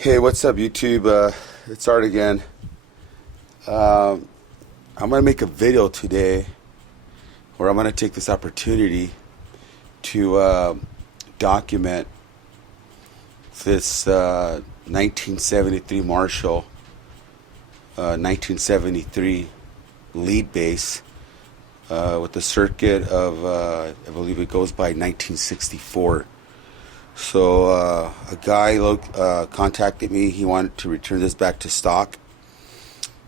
Hey, what's up, YouTube? It's Art again. I'm going to make a video today where I'm going to take this opportunity to document this 1973 Marshall 1973 lead bass with the circuit of, I believe it goes by 1964. So a guy contacted me. He wanted to return this back to stock.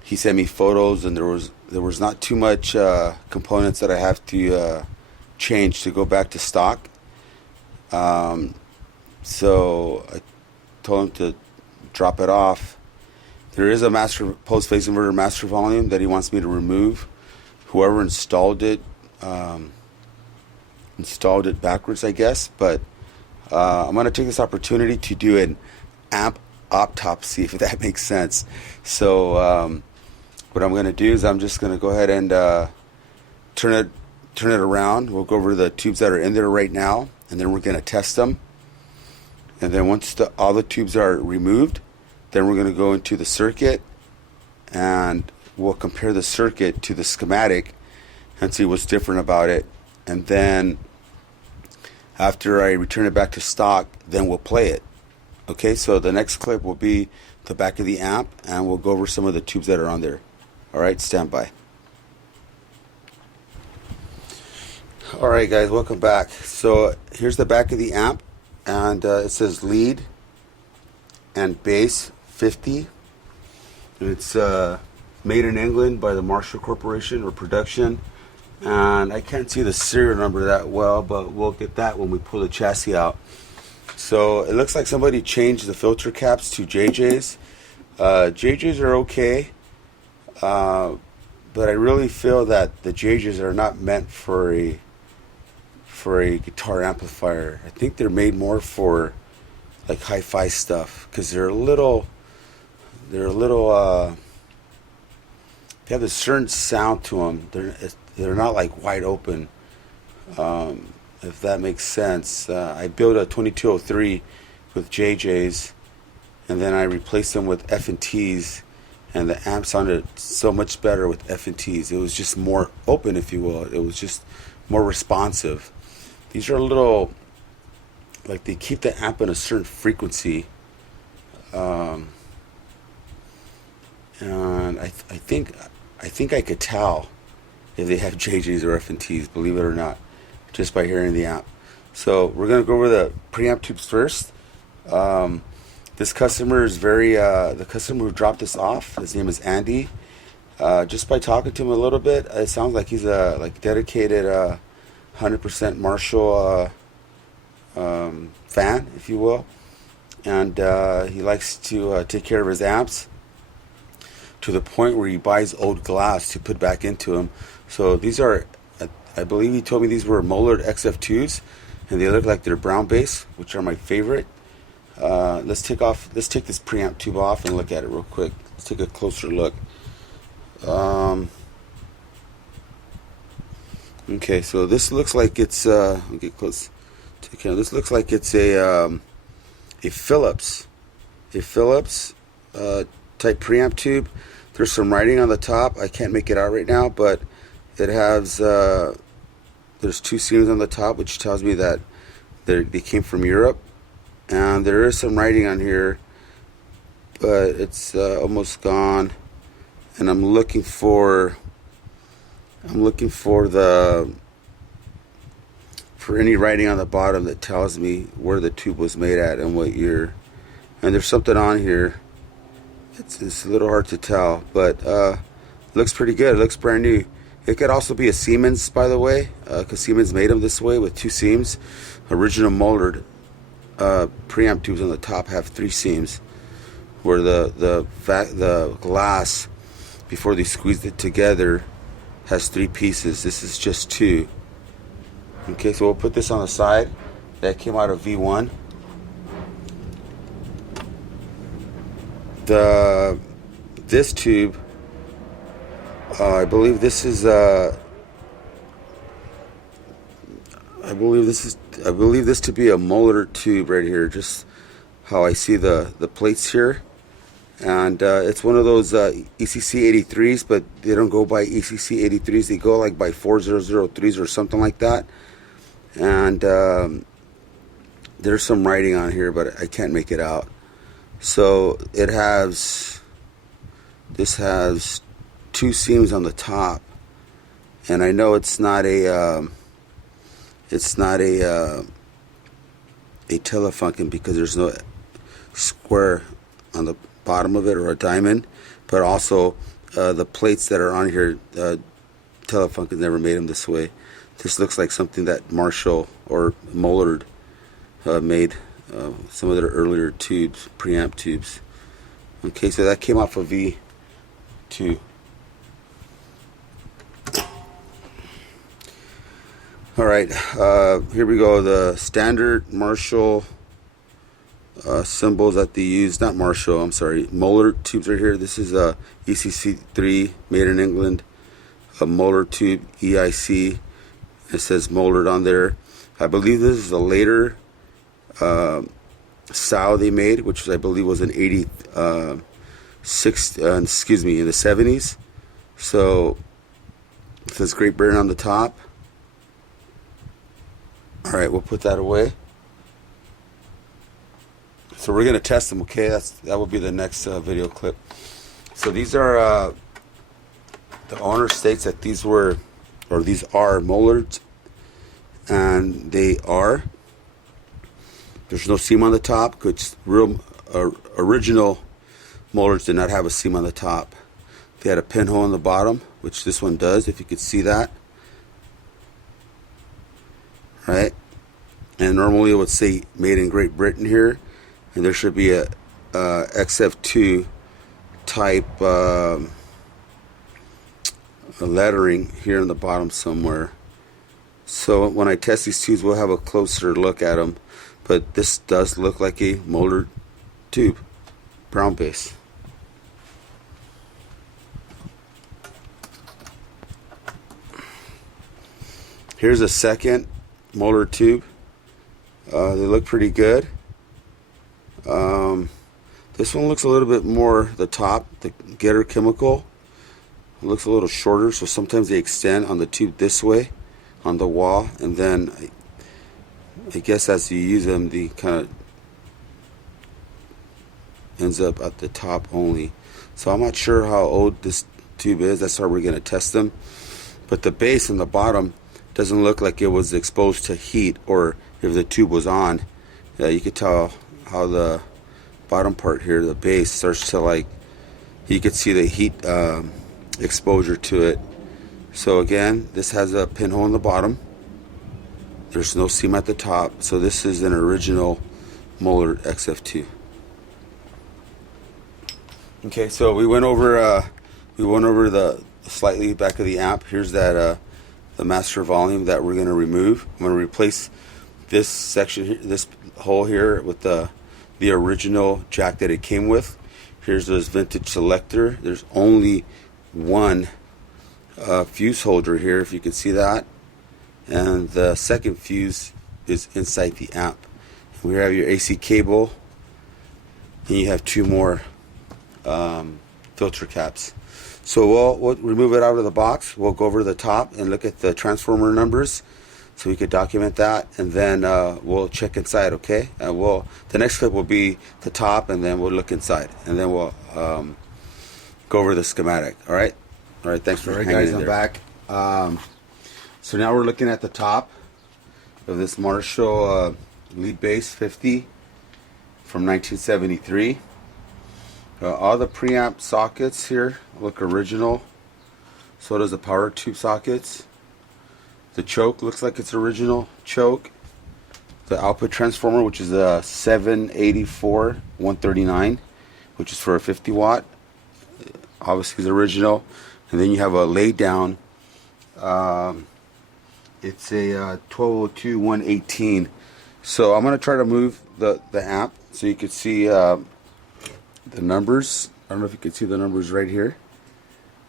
He sent me photos, and there was not too much components that I have to change to go back to stock. So I told him to drop it off. There is a master post phase inverter master volume that he wants me to remove. Whoever installed it backwards, I guess, but I'm going to take this opportunity to do an amp autopsy, if that makes sense. So what I'm going to do is I'm just going to go ahead and turn it around. We'll go over the tubes that are in there right now, and then we're going to test them. And then once all the tubes are removed, then we're going to go into the circuit, and we'll compare the circuit to the schematic and see what's different about it. And then after I return it back to stock, then we'll play it. Okay, so the next clip will be the back of the amp, and we'll go over some of the tubes that are on there. Alright, stand by. Alright guys, welcome back. So here's the back of the amp, and it says lead and bass 50. And it's made in England by the Marshall Corporation or production. And I can't see the serial number that well, but we'll get that when we pull the chassis out. So it looks like somebody changed the filter caps to JJs. JJs are okay, but I really feel that the JJs are not meant for a guitar amplifier. I think they're made more for like hi-fi stuff, because they're a little they have a certain sound to them. They're not like wide open, if that makes sense. I built a 2203 with JJs, and then I replaced them with F&Ts, and the amp sounded so much better with F&Ts. It was just more open, if you will. It was just more responsive. These are a little, like, they keep the amp in a certain frequency, and I think I could tell if they have JJs or F&Ts, believe it or not, just by hearing the amp. So we're going to go over the preamp tubes first. This customer is the customer who dropped this off, his name is Andy. Just by talking to him a little bit, it sounds like he's a dedicated 100% Marshall fan, if you will. And he likes to take care of his amps to the point where he buys old glass to put back into them. So these are, I believe he told me these were Mollard XF2s, and they look like they're brown base, which are my favorite. Let's take this preamp tube off and look at it real quick. Let's take a closer look. Okay, so this looks like it's I'll get close to the camera. This looks like it's a Philips type preamp tube. There's some writing on the top. I can't make it out right now, but it has there's two seams on the top, which tells me that they came from Europe. And there is some writing on here, but it's almost gone. And I'm looking for any writing on the bottom that tells me where the tube was made at and what year. And there's something on here. It's a little hard to tell, but looks pretty good. It looks brand new. It could also be a Siemens, by the way, because Siemens made them this way with two seams. Original Mollard preamp tubes on the top have three seams, where the glass, before they squeezed it together, has three pieces. This is just two. Okay, so we'll put this on the side. That came out of V1. This tube, I believe this is I believe this to be a Mollard tube right here. Just how I see the plates here. And it's one of those ECC 83s, but they don't go by ECC 83s. They go like by 4003s or something like that. And there's some writing on here, but I can't make it out. So it has, this has 2 seams on the top, and I know it's not a Telefunken because there's no square on the bottom of it or a diamond, but also the plates that are on here, Telefunken never made them this way. This looks like something that Marshall or Mollard made, some of their earlier tubes, preamp tubes. Okay, so that came off of V2. Alright, here we go. The standard Marshall symbols that they use, not Marshall, I'm sorry, Mollard tubes right here. This is a ECC3 made in England, a Mollard tube, EIC. It says Mollard on there. I believe this is a later sow they made, which I believe was in 86, excuse me, in the 70s. So it says Great Britain on the top. All right, we'll put that away. So we're gonna test them, okay? That will be the next video clip. So these are the owner states that these were, or these are Mollards, and they are. There's no seam on the top because real original Mollards did not have a seam on the top. They had a pinhole in the bottom, which this one does, if you could see that. Right? And normally it would say made in Great Britain here, and there should be a XF2 type lettering here in the bottom somewhere. So when I test these tubes, we'll have a closer look at them. But this does look like a Mollard tube, brown base. Here's a second Mollard tube. They look pretty good. This one looks a little bit more, the top, the getter chemical, it looks a little shorter, so sometimes they extend on the tube this way on the wall, and then I guess as you use them, the kind of ends up at the top only. So I'm not sure how old this tube is. That's why we're going to test them. But the base and the bottom doesn't look like it was exposed to heat, or if the tube was on, you could tell how the bottom part here, the base, starts to, like, you could see the heat exposure to it. So again, this has a pinhole in the bottom. There's no seam at the top, so this is an original Mollard XF2. Okay, so we went over the slightly back of the amp. Here's that the master volume that we're going to remove. I'm going to replace this section here, this hole here, with the original jack that it came with. Here's this vintage selector. There's only one fuse holder here, if you can see that, and the second fuse is inside the amp. We have your AC cable, and you have 2 more filter caps. So we'll remove it out of the box. We'll go over the top and look at the transformer numbers so we could document that, and then we'll check inside, okay? The next clip will be the top, and then we'll look inside, and then we'll go over the schematic. All right, thanks for hanging in there. Guys, I'm back. So now we're looking at the top of this Marshall lead bass 50 from 1973. All the preamp sockets here look original. So does the power tube sockets. The choke looks like it's original choke. The output transformer, which is a 784 139, which is for a 50 watt, obviously is original. And then you have a lay down. It's a 1202 118. So I'm going to try to move the amp so you can see the numbers. I don't know if you can see the numbers right here.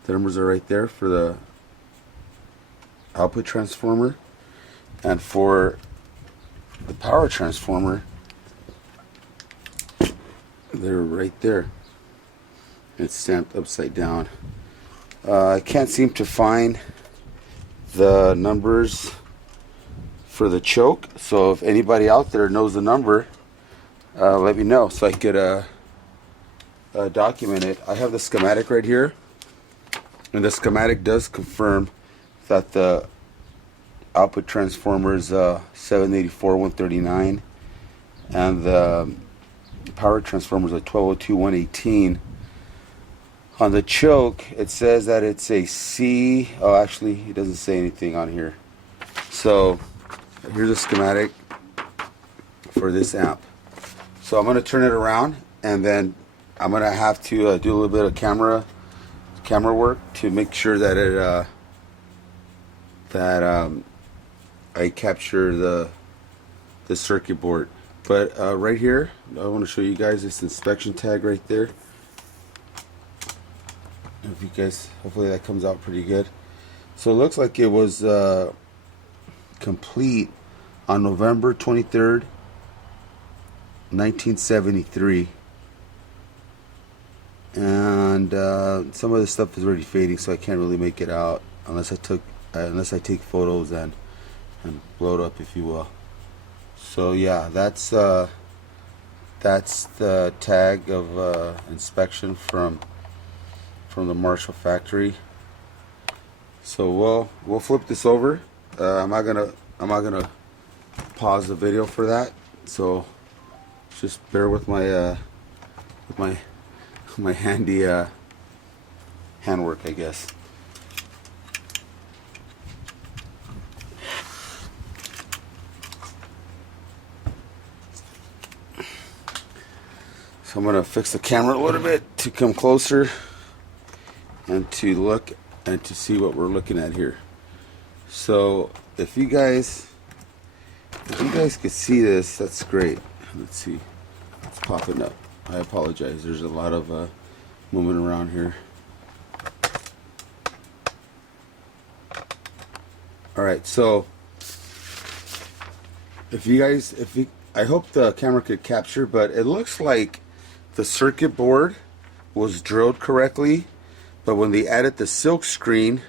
The numbers are right there for the output transformer, and for the power transformer They're right there. It's stamped upside down. I can't seem to find the numbers for the choke, so if anybody out there knows the number, let me know so I could document it. I have the schematic right here, and the schematic does confirm that the output transformer is 784 139, and the power transformer is a 1202 118. On the choke, it says that it's a C. Oh, actually, it doesn't say anything on here. So here's a schematic for this amp. So I'm going to turn it around, and then I'm going to have to do a little bit of camera work to make sure that it I capture the circuit board. But right here, I want to show you guys this inspection tag right there. If you guys, hopefully that comes out pretty good. So it looks like it was complete on November 23rd, 1973. And some of this stuff is already fading, so I can't really make it out unless I take photos and blow it up, if you will. So yeah, that's the tag of inspection from the Marshall factory. So we'll flip this over. I'm not gonna pause the video for that. So just bear with my handy handwork, I guess. So I'm gonna fix the camera a little bit to come closer and to look and to see what we're looking at here. So if you guys could see this, that's great. Let's see, it's popping up. I apologize, there's a lot of movement around here. Alright, so I hope the camera could capture, but it looks like the circuit board was drilled correctly, but when they added the silk screen,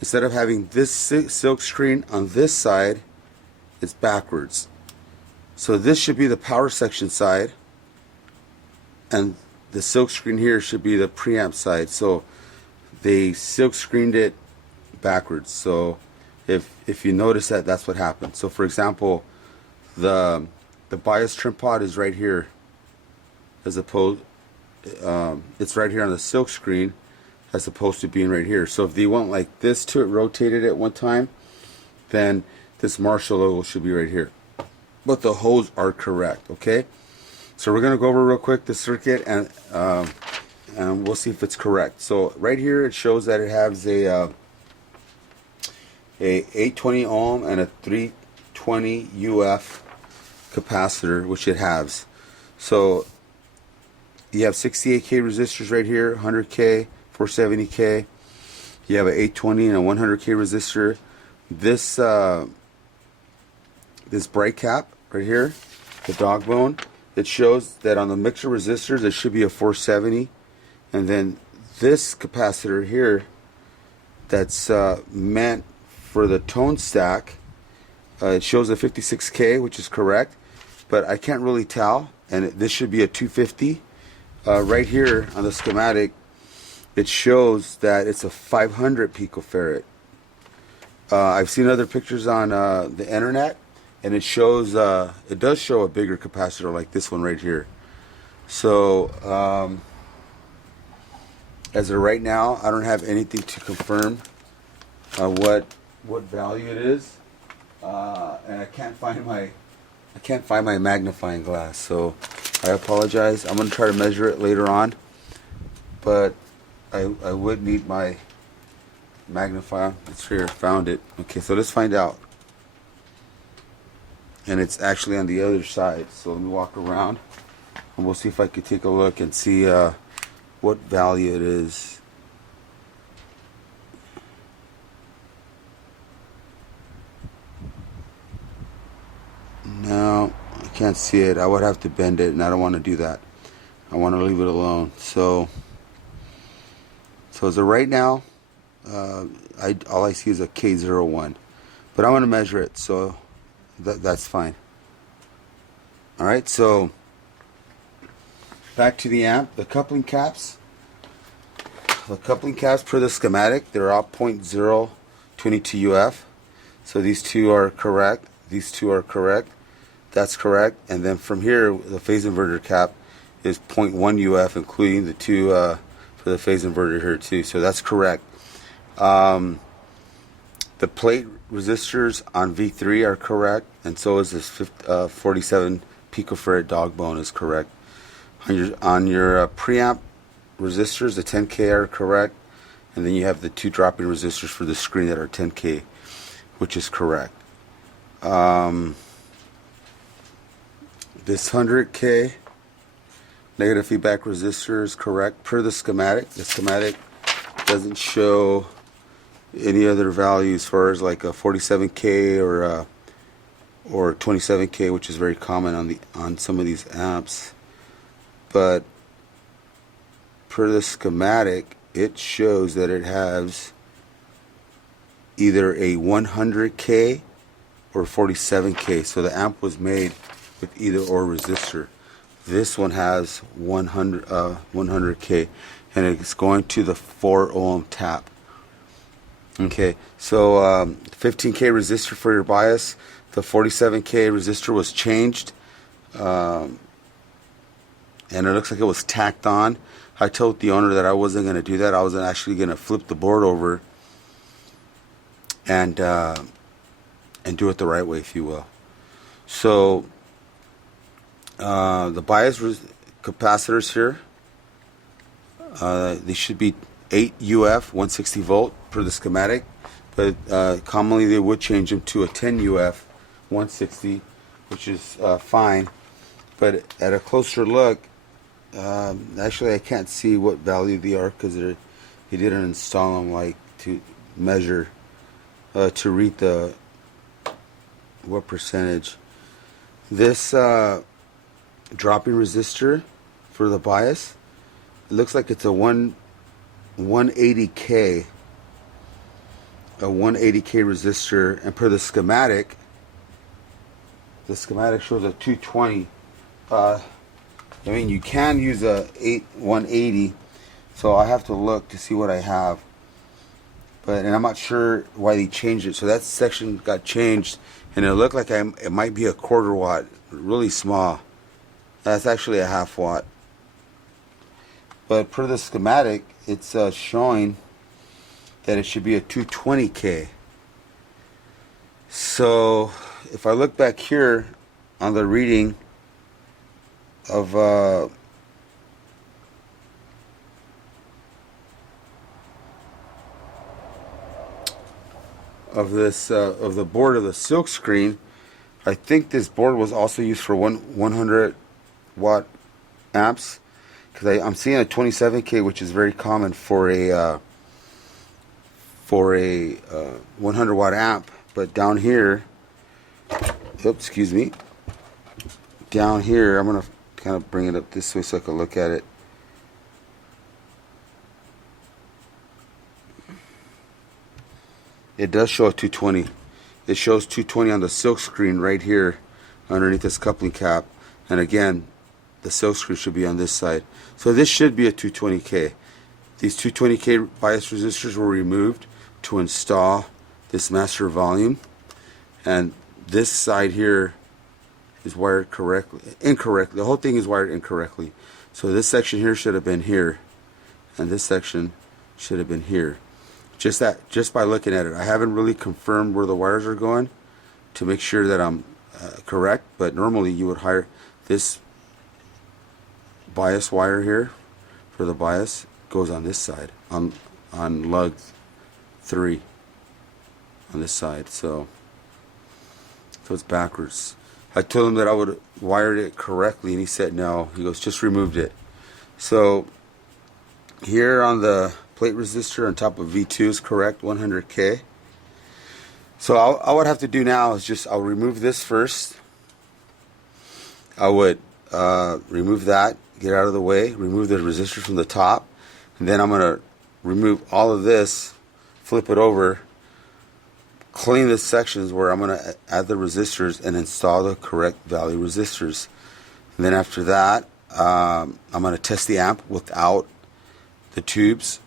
instead of having this silk screen on this side, it's backwards. So this should be the power section side, and the silk screen here should be the preamp side. So they silk screened it backwards. So if you notice that, that's what happened. So for example, the bias trim pod is right here, as opposed it's right here on the silk screen, as opposed to being right here. So if they went like this to it, rotated it one time, then this Marshall logo should be right here. But the holes are correct, okay? So we're gonna go over real quick the circuit, and we'll see if it's correct. So right here it shows that it has a 820 ohm and a 320 UF capacitor, which it has. So you have 68K resistors right here, 100K, 470K. You have an 820 and a 100K resistor. This this bright cap right here, the dog bone, it shows that on the mixer resistors it should be a 470, and then this capacitor here, that's meant for the tone stack, it shows a 56K, which is correct, but I can't really tell, and this should be a 250. Right here on the schematic, it shows that it's a 500 picofarad. I've seen other pictures on the internet, and it shows it does show a bigger capacitor like this one right here. So as of right now, I don't have anything to confirm what value it is, and I can't find my magnifying glass. So I apologize. I'm going to try to measure it later on, but I would need my magnifier. It's here. Found it. Okay, so let's find out. And it's actually on the other side. So let me walk around, and we'll see if I could take a look and see what value it is. No, I can't see it. I would have to bend it, and I don't want to do that. I want to leave it alone. So as of right now, all I see is a K01, but I'm going to measure it, so that's fine. All right, so back to the amp. The coupling caps. The coupling caps per the schematic, they're all 0.022 UF. So these two are correct. These two are correct. That's correct. And then from here, the phase inverter cap is 0.1 UF, including the two for the phase inverter here too. So that's correct. The plate resistors on V3 are correct, and so is this 47 picofarad dog bone is correct. On your preamp resistors, the 10K are correct, and then you have the two drop-in resistors for the screen that are 10K, which is correct. This 100K negative feedback resistor is correct per the schematic. The schematic doesn't show any other values as far as like a 47K or 27K, which is very common on some of these amps. But per the schematic, it shows that it has either a 100K or 47K. So the amp was made with either or resistor. This one has 100K, and it's going to the 4 ohm tap. Okay, so 15K resistor for your bias. The 47K resistor was changed, and it looks like it was tacked on. I told the owner that I wasn't going to do that. I was actually going to flip the board over and do it the right way, if you will. So the bias capacitors here, they should be 8 UF, 160 volt per the schematic, but commonly they would change them to a 10 UF, 160, which is fine. But at a closer look, actually I can't see what value they are because he didn't install them like to measure to read what percentage. This drop-in resistor for the bias, it looks like it's a 180K, a 180K resistor, and per the schematic shows a 220. I mean, you can use a 180, so I have to look to see what I have. And I'm not sure why they changed it. So that section got changed, and it looked like it might be a 1/4 watt, really small. That's actually a 1/2 watt. But per the schematic, it's showing that it should be a 220K. So if I look back here on the reading of the board of the silk screen, I think this board was also used for 100 watt amps, because I'm seeing a 27K, which is very common for a 100 watt amp. But down here, oops, excuse me, down here, I'm gonna kind of bring it up this way so I can look at it. It does show a 220. It shows 220 on the silk screen right here underneath this coupling cap, and again the silk screen should be on this side. So this should be a 220K. These 220K bias resistors were removed to install this master volume, and this side here is wired incorrectly. The whole thing is wired incorrectly. So this section here should have been here, and this section should have been here. Just by looking at it, I haven't really confirmed where the wires are going to make sure that I'm correct. But normally you would hire this bias wire here for the bias goes on this side, on lug 3 on this side. So it's backwards. I told him that I would have wired it correctly, and he said no. He goes, just removed it. So here on the plate resistor on top of V2 is correct, 100K. So all I would have to do now is I'll remove this first. I would remove that, get out of the way, remove the resistors from the top, and then I'm going to remove all of this, flip it over, clean the sections where I'm going to add the resistors and install the correct value resistors. And then after that, I'm going to test the amp without the tubes,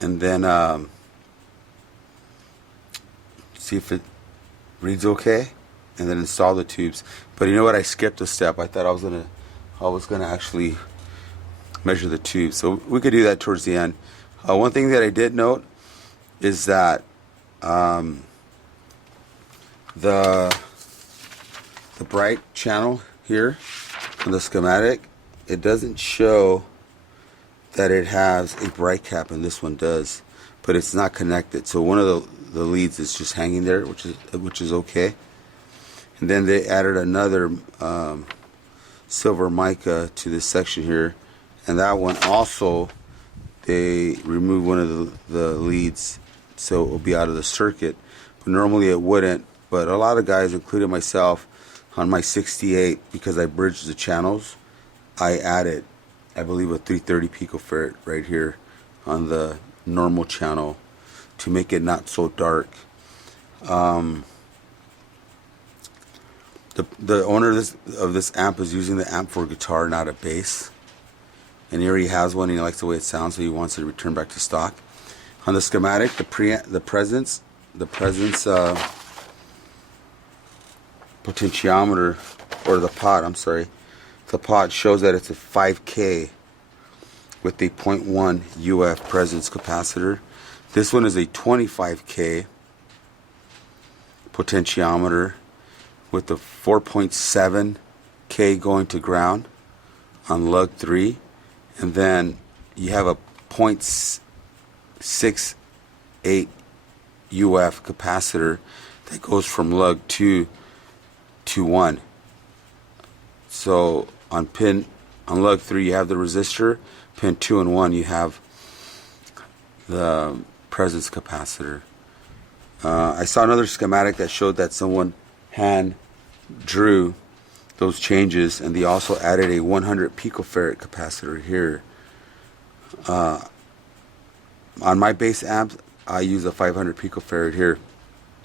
and then see if it reads okay, and then install the tubes. But you know what? I skipped a step. I thought I was gonna actually measure the tubes, so we could do that towards the end. One thing that I did note is that the bright channel here on the schematic, it doesn't show that it has a bright cap, and this one does, but it's not connected. So one of the leads is just hanging there, which is okay. And then they added another silver mica to this section here, and that one also they removed one of the leads, so it will be out of the circuit. But normally it wouldn't. But a lot of guys, including myself, on my 68, because I bridged the channels, I added, I believe, a 330 picofarad right here on the normal channel to make it not so dark. The owner of this amp is using the amp for guitar, not a bass, and he already has one and he likes the way it sounds, so he wants to return back to stock. On the schematic, the presence potentiometer, or the pot, I'm sorry, the pot shows that it's a 5K with a 0.1 UF presence capacitor. This one is a 25K potentiometer with the 4.7K going to ground on lug 3, and then you have a 0.68 UF capacitor that goes from lug 2 to 1. So on lug 3 you have the resistor, pin 2 and 1 you have the presence capacitor. I saw another schematic that showed that someone hand drew those changes, and they also added a 100 picofarad capacitor here. On my bass amp, I use a 500 picofarad here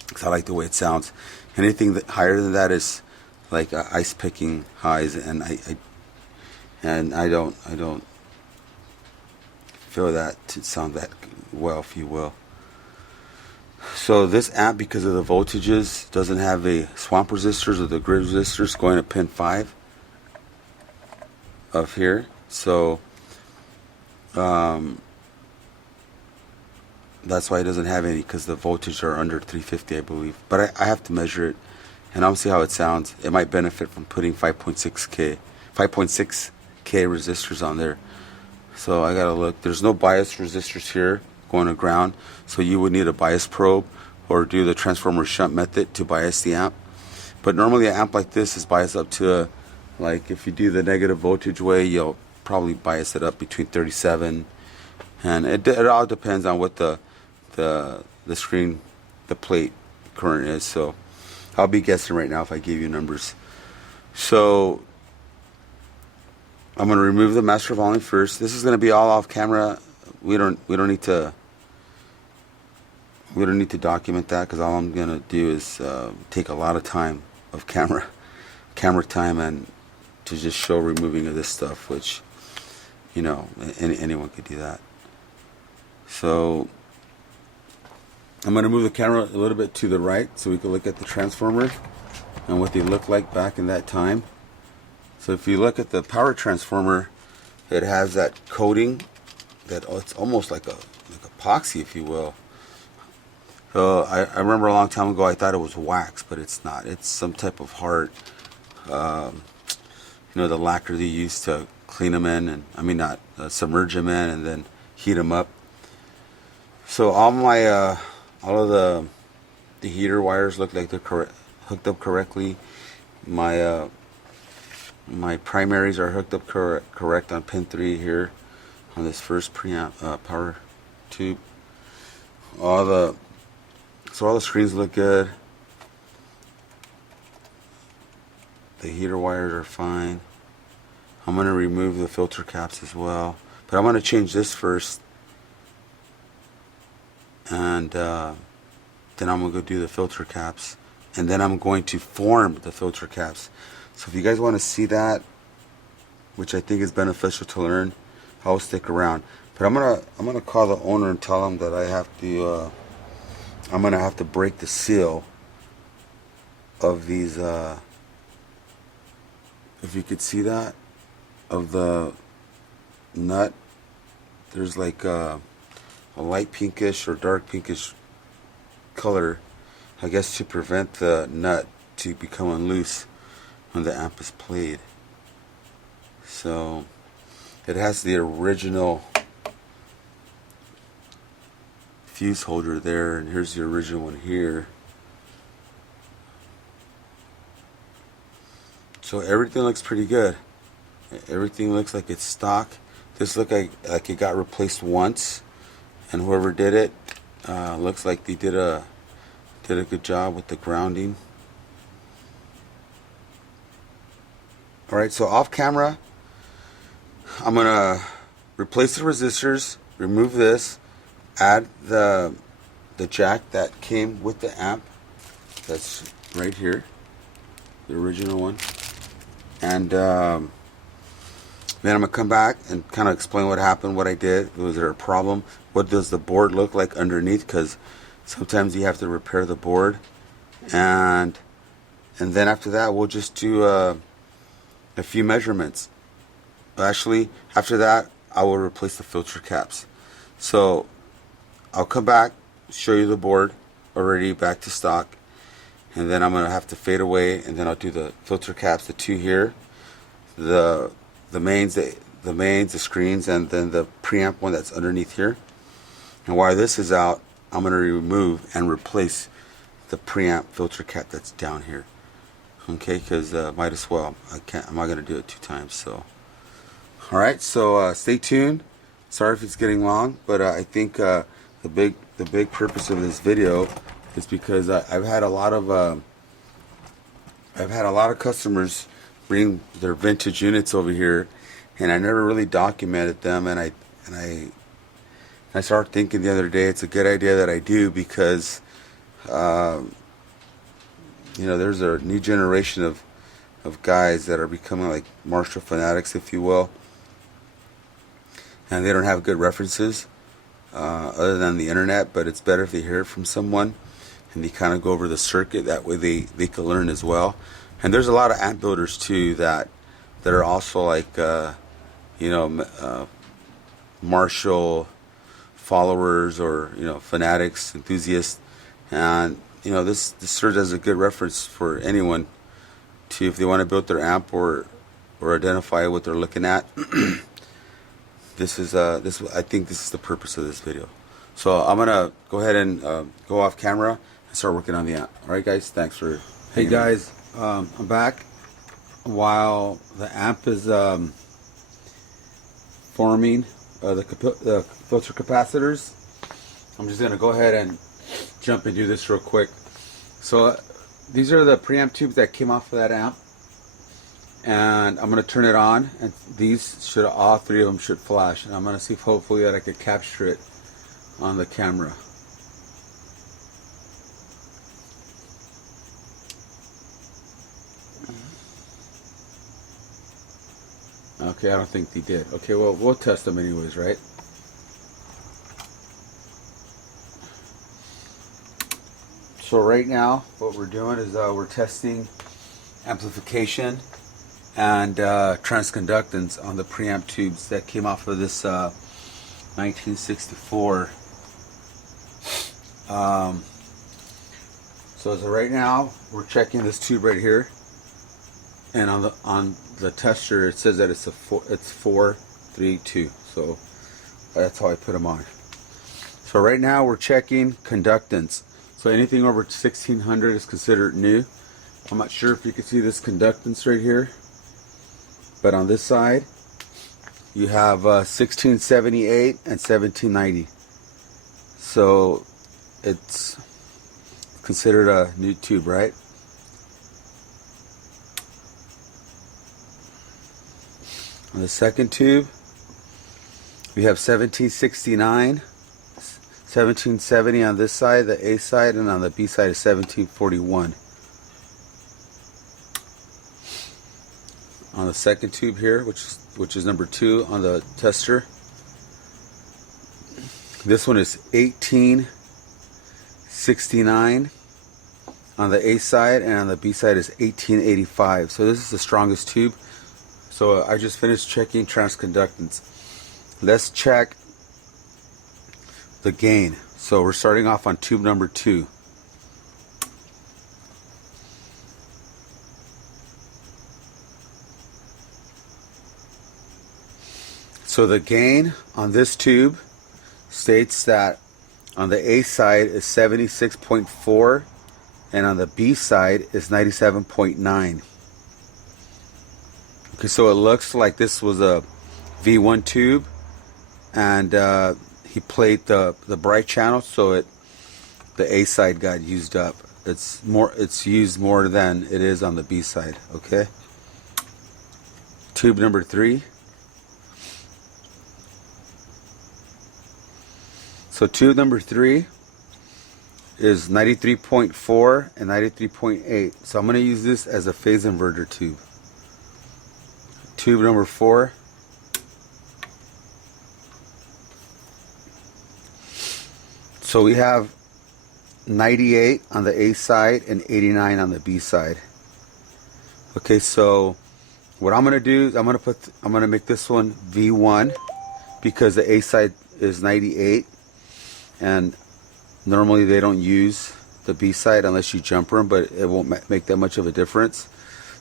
because I like the way it sounds. Anything that higher than that is like ice picking highs, and I don't feel that to sound that well, if you will. So this amp, because of the voltages, doesn't have the swamp resistors or the grid resistors going to pin 5 of here. So that's why it doesn't have any, because the voltage are under 350, I believe. But I have to measure it, and I'll see how it sounds. It might benefit from putting 5.6K resistors on there. So I gotta look. There's no bias resistors here going to ground, so you would need a bias probe or do the transformer shunt method to bias the amp. But normally an amp like this is biased up to like, if you do the negative voltage way, you'll probably bias it up between 37, and it all depends on what the screen, the plate current is. So I'll be guessing right now if I gave you numbers. So I'm going to remove the master volume first. This is going to be all off camera. We don't need to document that, because all I'm going to do is take a lot of time of camera time, and to just show removing of this stuff, which, you know, anyone could do that. So I'm going to move the camera a little bit to the right so we can look at the transformer and what they look like back in that time. So if you look at the power transformer, it has that coating that it's almost like epoxy, if you will. So I remember a long time ago I thought it was wax, but it's not. It's some type of hard, you know, the lacquer they use to clean them in, and I mean not submerge them in and then heat them up. So all of the heater wires look like they're hooked up correctly. My primaries are hooked up correct on pin 3 here on this first preamp power tube. All the screens look good. The heater wires are fine. I'm going to remove the filter caps as well. But I'm going to change this first. And then I'm going to go do the filter caps. And then I'm going to form the filter caps. So if you guys want to see that, which I think is beneficial to learn, I'll stick around. But I'm gonna call the owner and tell him that I have to I'm gonna have to break the seal of these if you could see that, of the nut. There's like a light pinkish or dark pinkish color, I guess, to prevent the nut to become loose when the amp is played. So it has the original fuse holder there, and here's the original one here. So everything looks pretty good. Everything looks like it's stock. This looks like it got replaced once, and whoever did it looks like they did a good job with the grounding. Alright, so off camera, I'm gonna replace the resistors, remove this, add the jack that came with the amp. That's right here, the original one. And then I'm gonna come back and kind of explain what happened, what I did. Was there a problem? What does the board look like underneath? Because sometimes you have to repair the board. And then after that, we'll just do a few measurements. Actually, after that, I will replace the filter caps. So I'll come back, show you the board already back to stock, and then I'm gonna have to fade away, and then I'll do the filter caps, the two here, the mains, the screens, and then the preamp one that's underneath here. And while this is out, I'm gonna remove and replace the preamp filter cap that's down here. Okay, because might as well. I'm not gonna do it 2 times. So, all right. So stay tuned. Sorry if it's getting long, but I think the big purpose of this video is because I've had a lot of customers bring their vintage units over here, and I never really documented them. And I started thinking the other day it's a good idea that I do, because there's a new generation of guys that are becoming like Marshall fanatics, if you will, and they don't have good references other than the internet. But it's better if they hear it from someone and they kind of go over the circuit. That way they can learn as well. And there's a lot of amp builders too that are also like Marshall followers, or fanatics, enthusiasts. And this serves as a good reference for anyone to, if they want to build their amp or identify what they're looking at. I think this is the purpose of this video. So I'm gonna go ahead and go off camera and start working on the amp. All right, guys. Thanks for. Hey guys, I'm back. While the amp is forming the filter capacitors, I'm just gonna go ahead and jump and do this real quick. So these are the preamp tubes that came off of that amp, and I'm going to turn it on, and all 3 of them should flash, and I'm going to see if hopefully that I could capture it on the camera. Okay, I don't think they did. Okay, well, we'll test them anyways, right? So right now, what we're doing is we're testing amplification and transconductance on the preamp tubes that came off of this 1964. So as of right now, we're checking this tube right here, and on the tester it says that it's 432. So that's how I put them on. So right now we're checking conductance. So anything over 1600 is considered new. I'm not sure if you can see this conductance right here, but on this side you have 1678 and 1790. So it's considered a new tube, right? On the second tube, we have 1769, 1770 on this side, the A side, and on the B side is 1741. On the second tube here, which is number 2 on the tester, this one is 1869 on the A side, and on the B side is 1885. So this is the strongest tube. So I just finished checking transconductance. Let's check the gain. So we're starting off on tube number 2. So the gain on this tube states that on the A side is 76.4 and on the B side is 97.9. Okay, so it looks like this was a V1 tube, and he played the bright channel, so the A side got used up. It's used more than it is on the B side. Okay. Tube number 3. So tube number 3 is 93.4 and 93.8. So I'm going to use this as a phase inverter tube. Tube number 4. So we have 98 on the A side and 89 on the B side. Okay, so what I'm going to do is I'm going to make this one V1 because the A side is 98, and normally they don't use the B side unless you jumper them, but it won't make that much of a difference.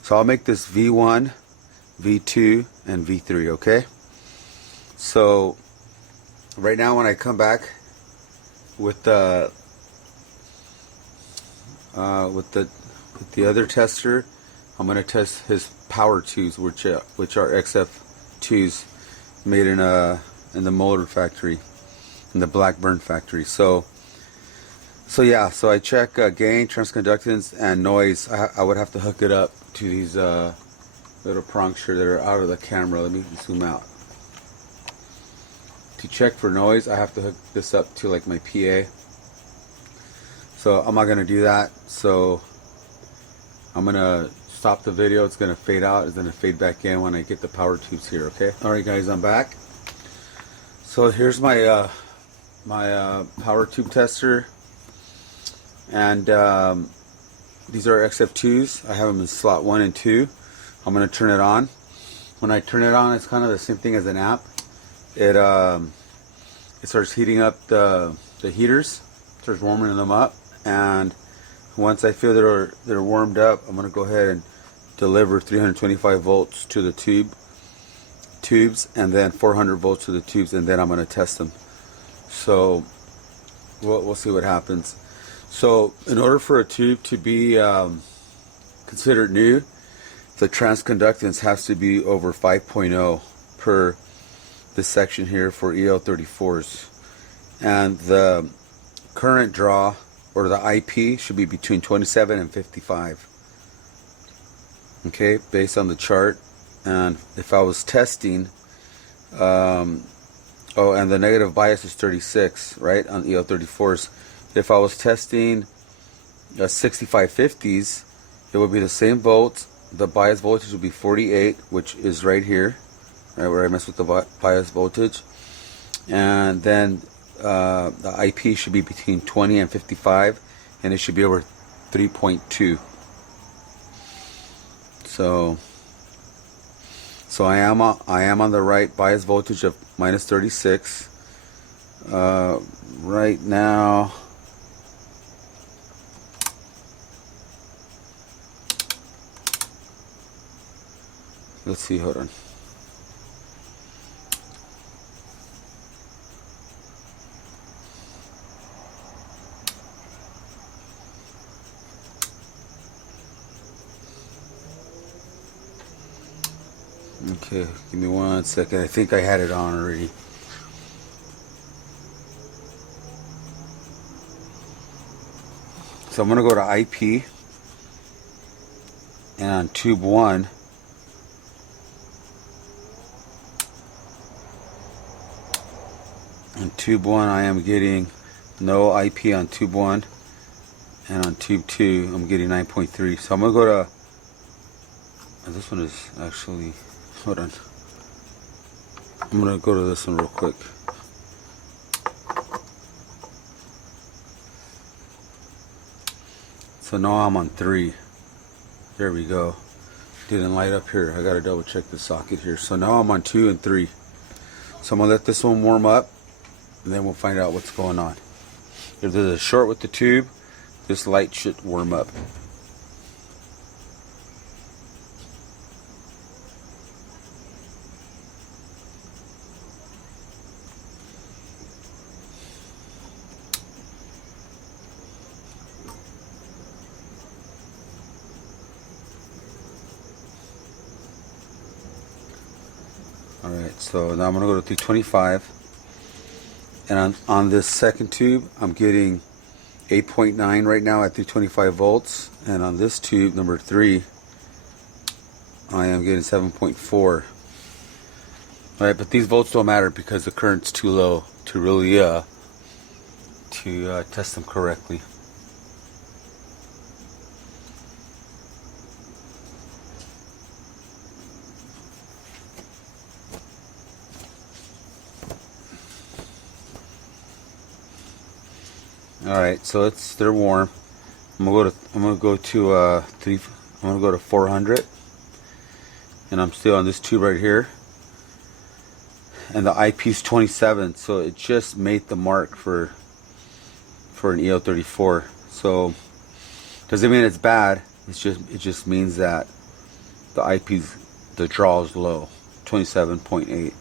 So I'll make this V1, V2, and V3. Okay. So right now, when I come back with the other tester, I'm going to test his power tubes, which are XF2s made in the motor factory, in the Blackburn factory. So yeah, so I check gain, transconductance, and noise. I would have to hook it up to these little prongs here that are out of the camera. Let me zoom out. To check for noise, I have to hook this up to like my PA. So I'm not going to do that. So I'm going to stop the video. It's going to fade out. It's going to fade back in when I get the power tubes here. Okay. Alright guys, I'm back. So here's my power tube tester. And these are XF2s. I have them in slot 1 and 2. I'm going to turn it on. When I turn it on, it's kind of the same thing as an amp. It starts heating up the heaters, starts warming them up, and once I feel they're warmed up, I'm going to go ahead and deliver 325 volts to the tubes, and then 400 volts to the tubes, and then I'm going to test them. So we'll see what happens. So in order for a tube to be considered new, the transconductance has to be over 5.0 per this section here for EL34s, and the current draw, or the IP, should be between 27 and 55. Okay, based on the chart. And if I was testing, and the negative bias is 36, right, on EL34s. If I was testing 6550s, it would be the same volts. The bias voltage would be 48, which is right here, right where I mess with the bias voltage. And then the IP should be between 20 and 55, and it should be over 3.2. So I am on the right bias voltage of minus 36 right now. Let's see, hold on. Okay, give me 1 second. I think I had it on already. So I'm going to go to IP, and on tube 1, On tube 1 I am getting no IP on tube 1, and on tube 2 I'm getting 9.3. So I'm going to go to, this one is actually, hold on, I'm going to go to this one real quick. So now I'm on 3. There we go. Didn't light up here. I gotta double check the socket here. So now I'm on 2 and 3. So I'm gonna let this one warm up, and then we'll find out what's going on. If there's a short with the tube, this light should warm up. Alright, so now I'm going to go to 325, and on this second tube I'm getting 8.9 right now at 325 volts, and on this tube number 3 I am getting 7.4. Alright, but these volts don't matter because the current's too low to really test them correctly. Alright, so they're warm. I'm gonna go to 400, and I'm still on this tube right here, and the eyepiece 27, so it just made the mark for an EL34. So doesn't mean it's bad. It just means that the eyepiece, the draw is low, 27.8.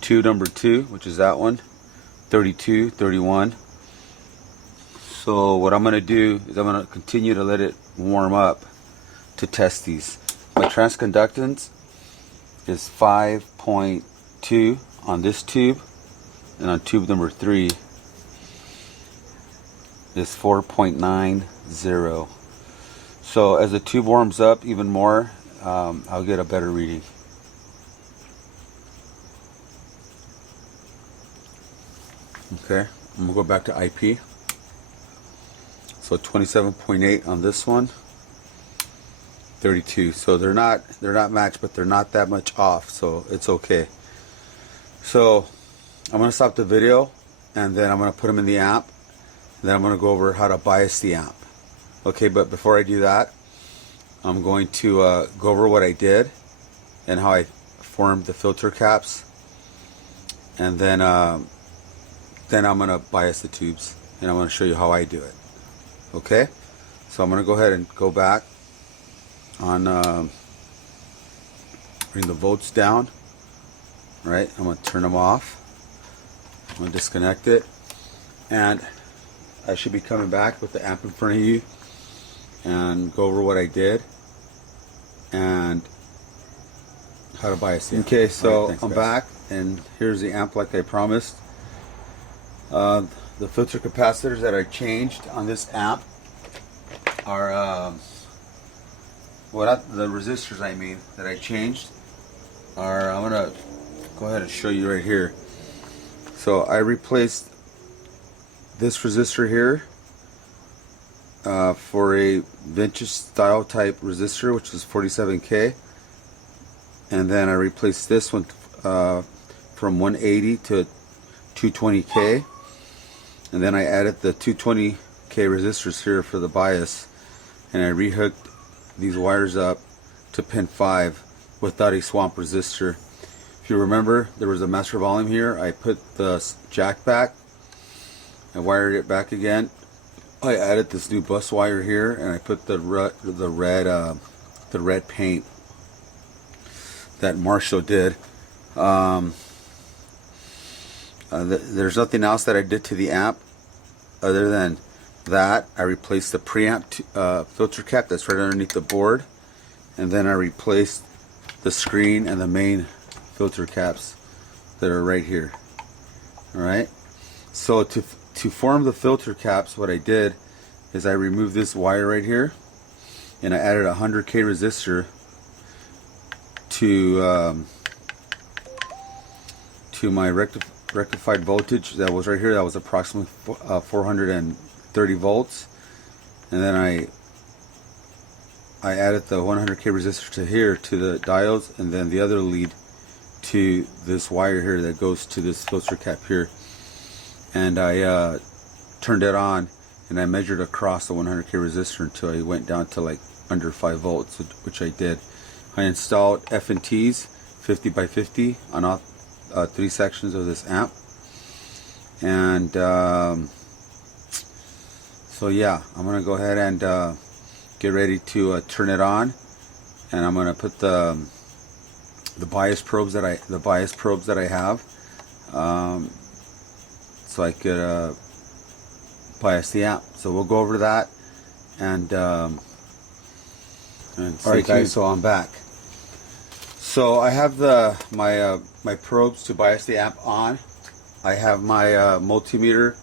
Tube number 2, which is that one, 32, 31. So what I'm going to do is I'm going to continue to let it warm up to test these. My transconductance is 5.2 on this tube, and on tube number 3 is 4.90. So as the tube warms up even more, I'll get a better reading. Okay, I'm going to go back to IP. So 27.8 on this one, 32. So they're not matched, but they're not that much off, so it's okay. So I'm gonna stop the video, and then I'm gonna put them in the amp, and then I'm gonna go over how to bias the amp. Okay, but before I do that, I'm going to go over what I did and how I formed the filter caps, and then I'm gonna bias the tubes, and I'm gonna show you how I do it. Okay, so I'm going to go ahead and go back on, bring the volts down. Right, I'm going to turn them off. I'm going to disconnect it, and I should be coming back with the amp in front of you and go over what I did and how to bias it. Okay, so right, thanks, I'm back, and here's the amp like I promised. The filter capacitors that I changed on this amp are, the resistors I mean that I changed are, I'm going to go ahead and show you right here. So I replaced this resistor here for a vintage style type resistor, which is 47K, and then I replaced this one from 180 to 220K. And then I added the 220K resistors here for the bias, and I rehooked these wires up to pin 5 without a swamp resistor. If you remember, there was a master volume here. I put the jack back, I wired it back again. I added this new bus wire here, and I put the red paint that Marshall did. There's nothing else that I did to the amp other than that. I replaced the preamp filter cap that's right underneath the board, and then I replaced the screen and the main filter caps that are right here. Alright, so to form the filter caps, what I did is I removed this wire right here, and I added a 100K resistor to my rectified voltage that was right here. That was approximately 430 volts, and then I added the 100k resistor to here, to the diodes, and then the other lead to this wire here that goes to this filter cap here, and I turned it on, and I measured across the 100k resistor until I went down to like under 5 volts, which I did. I installed F&Ts 50 by 50 on all 3 sections of this amp, and so yeah, I'm gonna go ahead and get ready to turn it on, and I'm gonna put the bias probes that I have, so I could bias the amp. So we'll go over that, and alright guys, so I'm back. So I have my probes to bias the amp on. I have my multimeter,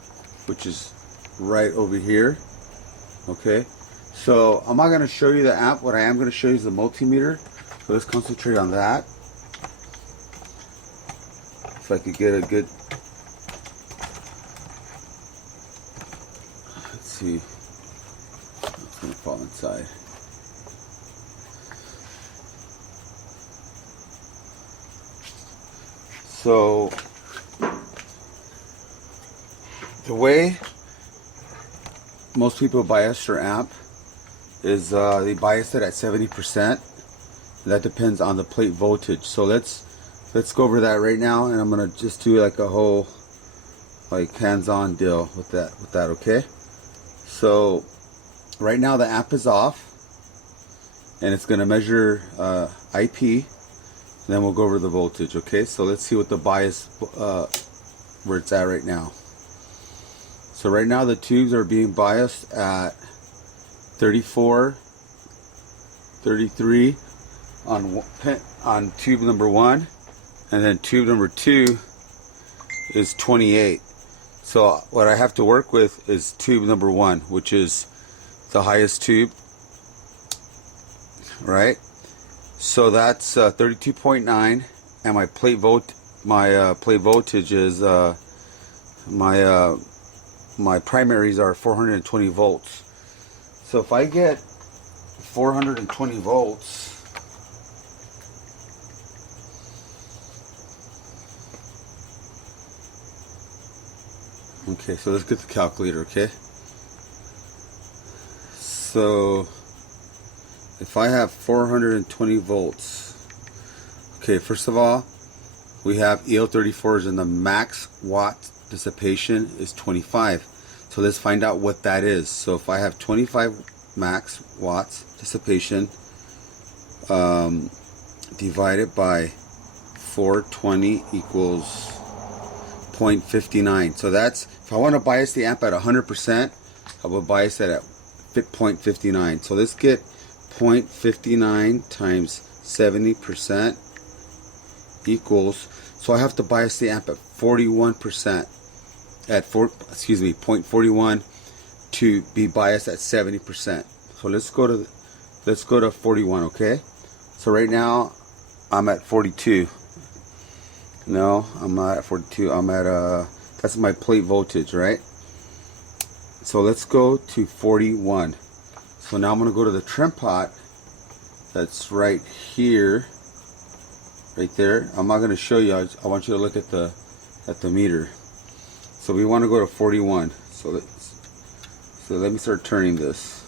which is right over here. Okay, so I'm not going to show you the amp. What I am going to show you is the multimeter. So let's concentrate on that. If I could get a good, let's see, it's going to fall inside. So the way most people bias their amp is they bias it at 70%. That depends on the plate voltage. So let's go over that right now, and I'm gonna just do like a whole like hands-on deal with that. Okay. So right now the amp is off, and it's gonna measure IP. And then we'll go over the voltage. Okay, so let's see what the bias where it's at right now. So right now the tubes are being biased at 34, 33 on tube number 1, and then tube number 2 is 28. So what I have to work with is tube number 1, which is the highest tube, right? So that's 32.9, and my plate voltage is my primaries are 420 volts. So if I get 420 volts, okay, so let's get the calculator. Okay, so if I have 420 volts, okay, first of all, we have EL34s, and the max watt dissipation is 25. So let's find out what that is. So if I have 25 max watts dissipation divided by 420 equals 0.59. So that's, if I want to bias the amp at 100%, I will bias it at 0.59. So let's get 0.59 times 70% equals, so I have to bias the amp at 41%, at 0.41 to be biased at 70%. So let's go to 41. Okay, so right now I'm at 42. No, I'm not at 42. I'm at that's my plate voltage, right? So let's go to 41. So now I'm going to go to the trim pot that's right here, right there. I'm not going to show you. I want you to look at the meter. So we want to go to 41. So let me start turning this.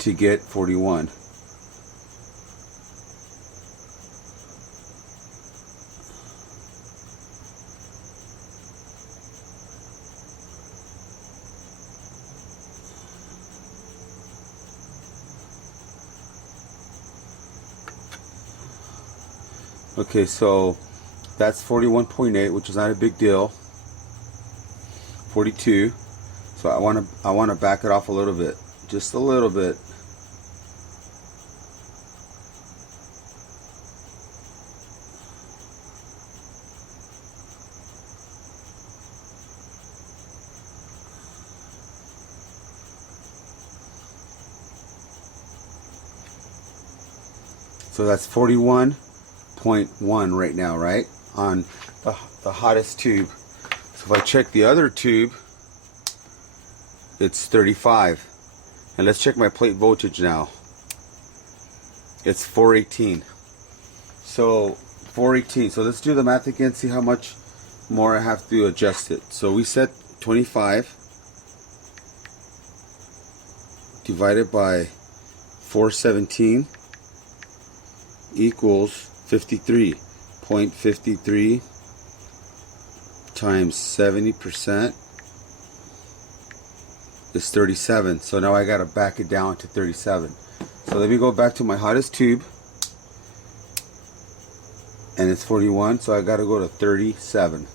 To get 41. Okay, so that's 41.8, which is not a big deal. 42. So I want to back it off a little bit, just a little bit. So that's 41.1 right now, right? On the hottest tube. So if I check the other tube, it's 35. And let's check my plate voltage now. It's 418. So 418. So let's do the math again, see how much more I have to adjust it. So we set 25 divided by 417 equals 53.53 times 70% is 37. So now I got to back it down to 37. So let me go back to my hottest tube, and it's 41, so I got to go to 37.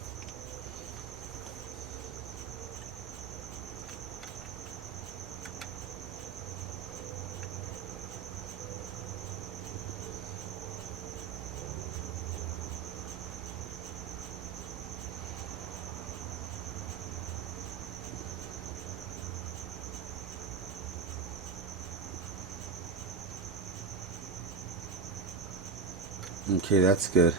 Okay, that's good.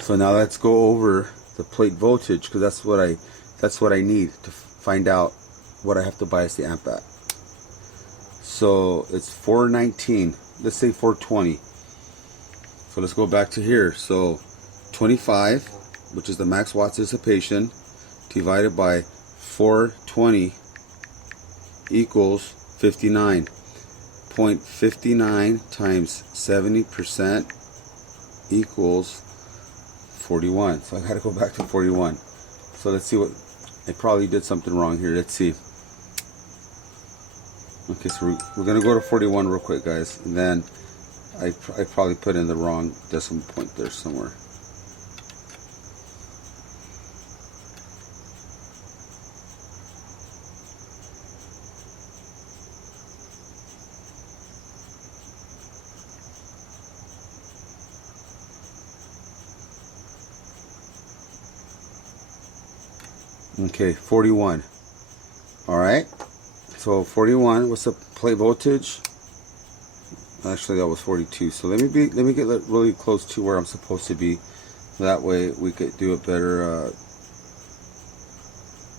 So now let's go over the plate voltage, because that's what I need to find out what I have to bias the amp at. So it's 419. Let's say 420. So let's go back to here. So 25, which is the max watts dissipation, divided by 420 equals 59. 0.59 times 70% equals 41. So I got to go back to 41. So let's see what I probably did something wrong here. Let's see. Okay, so we're gonna go to 41 real quick, guys, and then I probably put in the wrong decimal point there somewhere. Okay, 41. All right. So 41. What's the plate voltage? Actually, that was 42. So let me get really close to where I'm supposed to be. That way we could do a better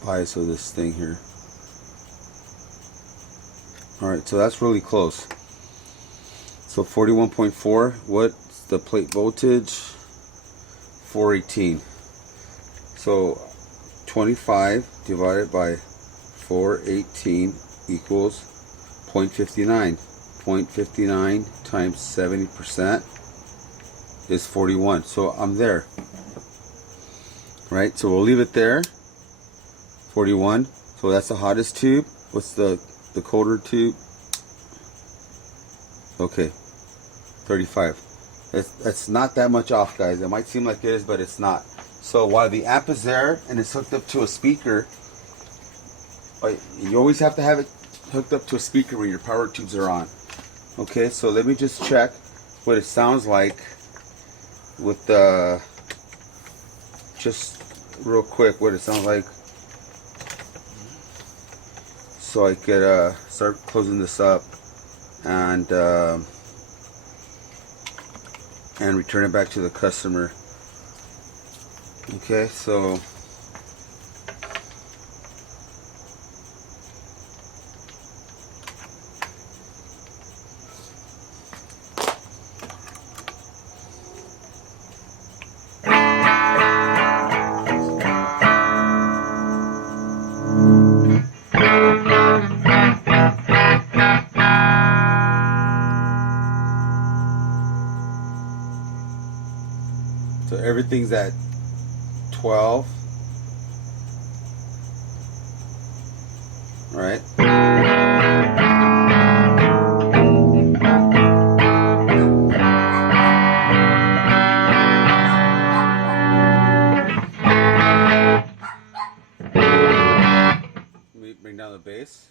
bias of this thing here. All right. So that's really close. So 41.4. What's the plate voltage? 418. So 25 divided by 418 equals 0.59. 0.59 times 70% is 41. So I'm there. Right? So we'll leave it there. 41. So that's the hottest tube. What's the colder tube? Okay. 35. That's not that much off, guys. It might seem like it is, but it's not. So while the amp is there and it's hooked up to a speaker, you always have to have it hooked up to a speaker when your power tubes are on. Okay, so let me just check what it sounds like with the, just real quick, what it sounds like, so I could start closing this up and return it back to the customer. Okay, so everything's at 12, right? Let me bring down the bass.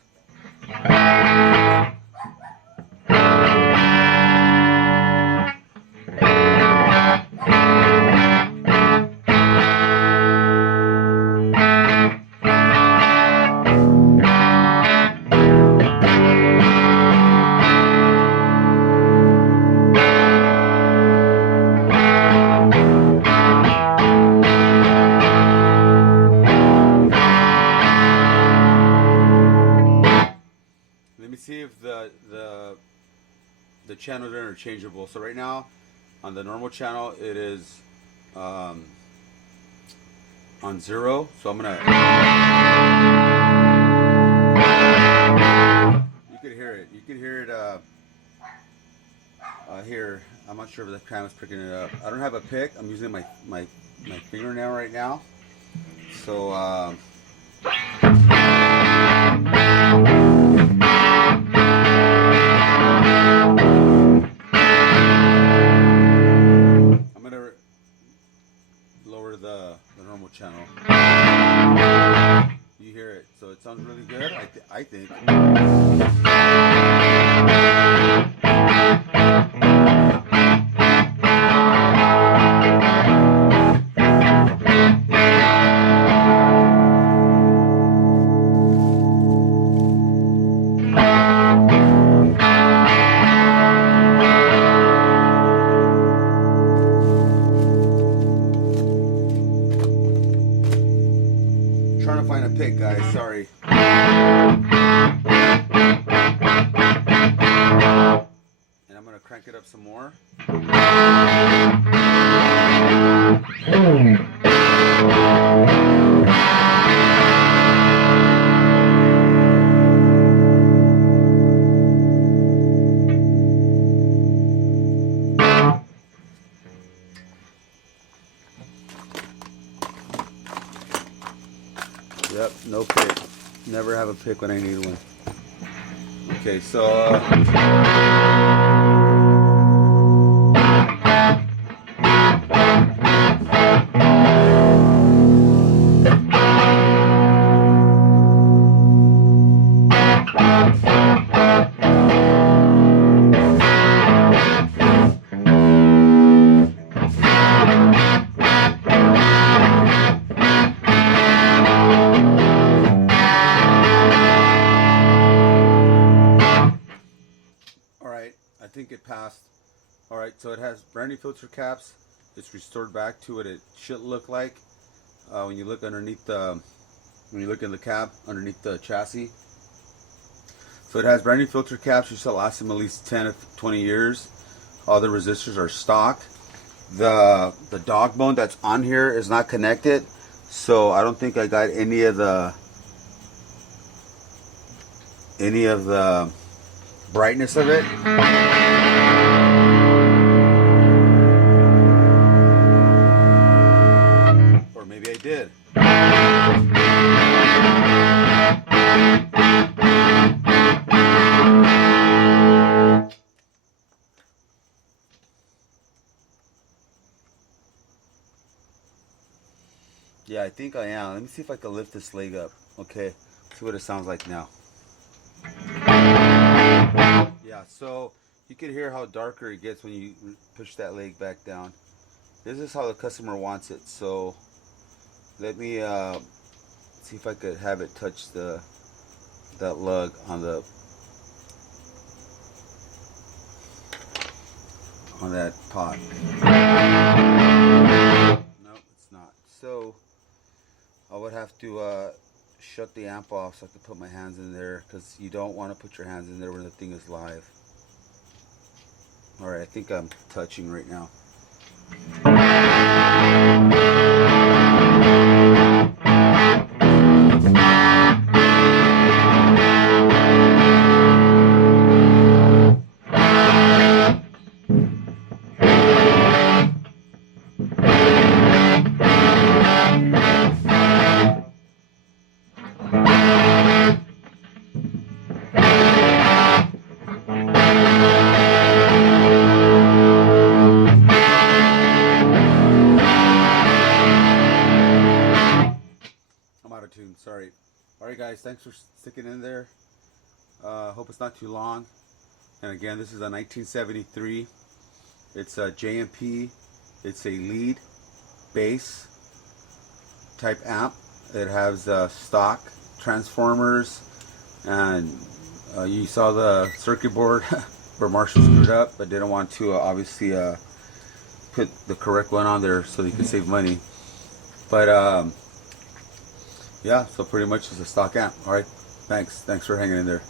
see if the channels are interchangeable. So right now, on the normal channel, it is on 0. So I'm gonna. You could hear it. You could hear it here. I'm not sure if the camera's picking it up. I don't have a pick. I'm using my fingernail right now. So. Lower the normal channel. You hear it, so it sounds really good. I think. Trying to find a pick, guys. Sorry. And I'm gonna crank it up some more. Yep, no pick. Never have a pick when I need one. Okay, so I think it passed. Alright, so it has brand new filter caps. It's restored back to what it should look like when you look underneath the, when you look in the cab underneath the chassis. So it has brand new filter caps. You should last them at least 10 or 20 years. All the resistors are stock. The dog bone that's on here is not connected, so I don't think I got any of the brightness of it. Or maybe I did. Yeah, I think I am. Let me see if I can lift this leg up. Okay, see what it sounds like now. Yeah, so you can hear how darker it gets when you push that leg back down. This is how the customer wants it. So let me see if I could have it touch that lug on that pot. No, it's not. So I would have to shut the amp off so I can put my hands in there, because you don't want to put your hands in there when the thing is live. Alright, I think I'm touching right now. Sorry. Alright guys, thanks for sticking in there. Hope it's not too long. And again, this is a 1973. It's a JMP. It's a lead bass type amp. It has stock transformers, and you saw the circuit board where Marshall screwed up, but didn't want to obviously put the correct one on there so they could save money. But yeah, so pretty much it's a stock amp. Alright, thanks for hanging in there.